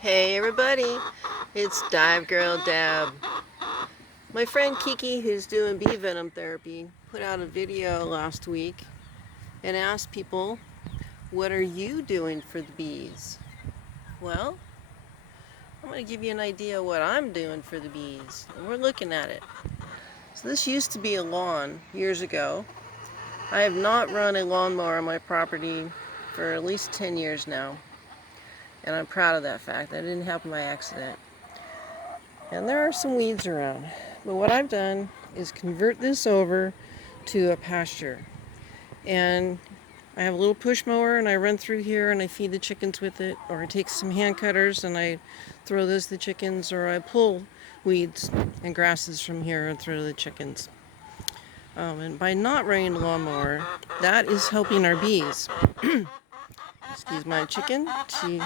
Hey everybody, it's Dive Girl Dab. My friend Kiki, who's doing bee venom therapy, put out a video last week and asked people, what are you doing for the bees? Well, I'm going to give you an idea of what I'm doing for the bees, and we're looking at it. So this used to be a lawn years ago. I have not run a lawnmower on my property for at least 10 years now, and I'm proud of that fact. That didn't happen by accident. And there are some weeds around. But what I've done is convert this over to a pasture. And I have a little push mower and I run through here and I feed the chickens with it. Or I take some hand cutters and I throw those to the chickens. Or I pull weeds and grasses from here and throw to the chickens. And by not running the lawnmower, that is helping our bees. Excuse my chicken. She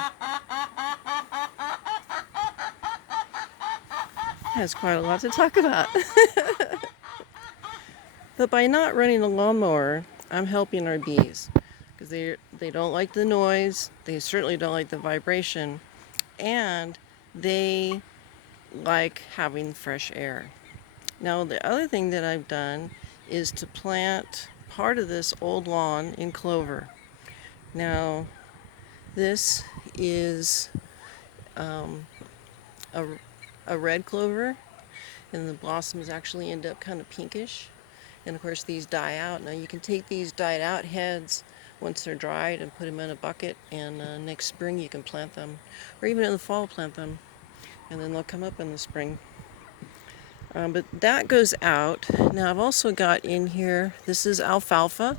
has quite a lot to talk about. But by not running a lawnmower, I'm helping our bees because they don't like the noise, they certainly don't like the vibration, and they like having fresh air. Now the other thing that I've done is to plant part of this old lawn in clover. Now this is a, a red clover, and the blossoms actually end up kind of pinkish. And of course these die out. Now you can take these dyed out heads once they're dried and put them in a bucket, and next spring you can plant them, or even in the fall plant them, and then they'll come up in the spring. But that goes out. Now I've also got in here, this is alfalfa,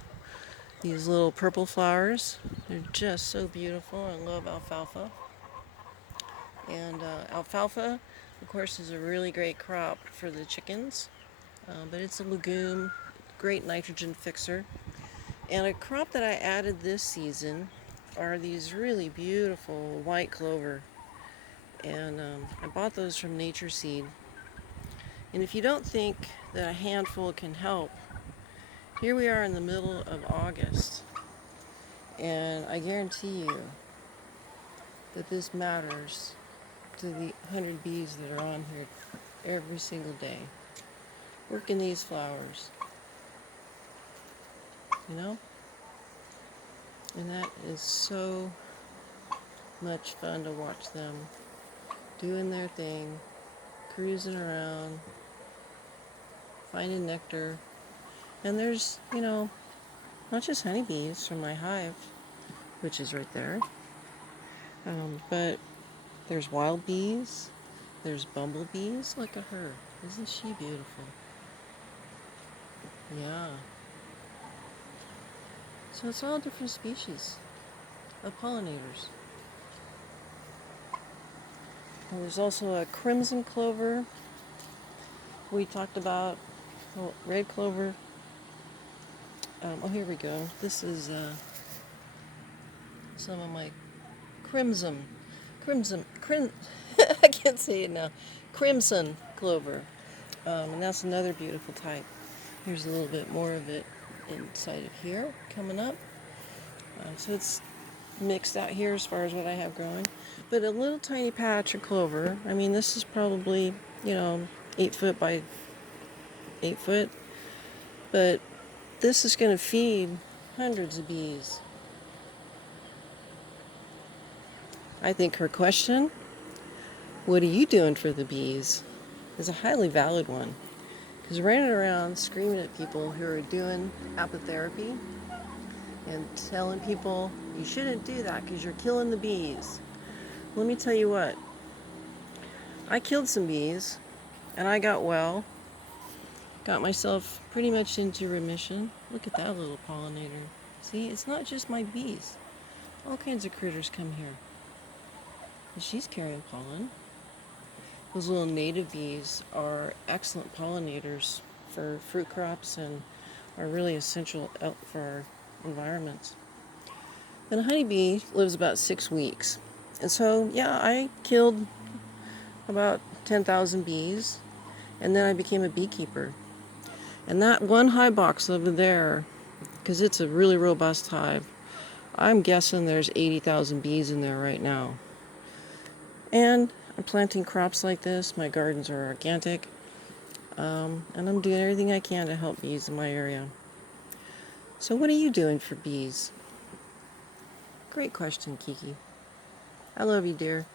these little purple flowers. They're just so beautiful. I love alfalfa. And alfalfa, of course, is a really great crop for the chickens. But it's a legume, great nitrogen fixer. And a crop that I added this season are these really beautiful white clover. And I bought those from Nature Seed. And if you don't think that a handful can help, here we are in the middle of August. And I guarantee you that this matters to the 100 bees that are on here every single day, working these flowers. You know? And that is so much fun to watch them doing their thing, cruising around, finding nectar. And there's, not just honeybees from my hive, which is right there, but there's wild bees, there's bumblebees. Look at her. Isn't she beautiful? Yeah. So it's all different species of pollinators. And there's also a crimson clover. We talked about red clover. Here we go. This is some of my crimson, I can't say it now, crimson clover. And that's another beautiful type. Here's a little bit more of it inside of here coming up. So it's mixed out here as far as what I have growing. But a little tiny patch of clover. I mean, this is probably, 8 foot by 8 foot. But this is going to feed hundreds of bees. I think her question, what are you doing for the bees, is a highly valid one. Because running around screaming at people who are doing apitherapy and telling people you shouldn't do that because you're killing the bees. Let me tell you what, I killed some bees and I got well, got myself pretty much into remission. Look at that little pollinator. See, it's not just my bees. All kinds of critters come here. And she's carrying pollen. Those little native bees are excellent pollinators for fruit crops and are really essential for our environments. And a honeybee lives about 6 weeks. And so, yeah, I killed about 10,000 bees, and then I became a beekeeper. And that one hive box over there, because it's a really robust hive, I'm guessing there's 80,000 bees in there right now. And I'm planting crops like this. My gardens are organic. And I'm doing everything I can to help bees in my area. So what are you doing for bees? Great question, Kiki. I love you, dear.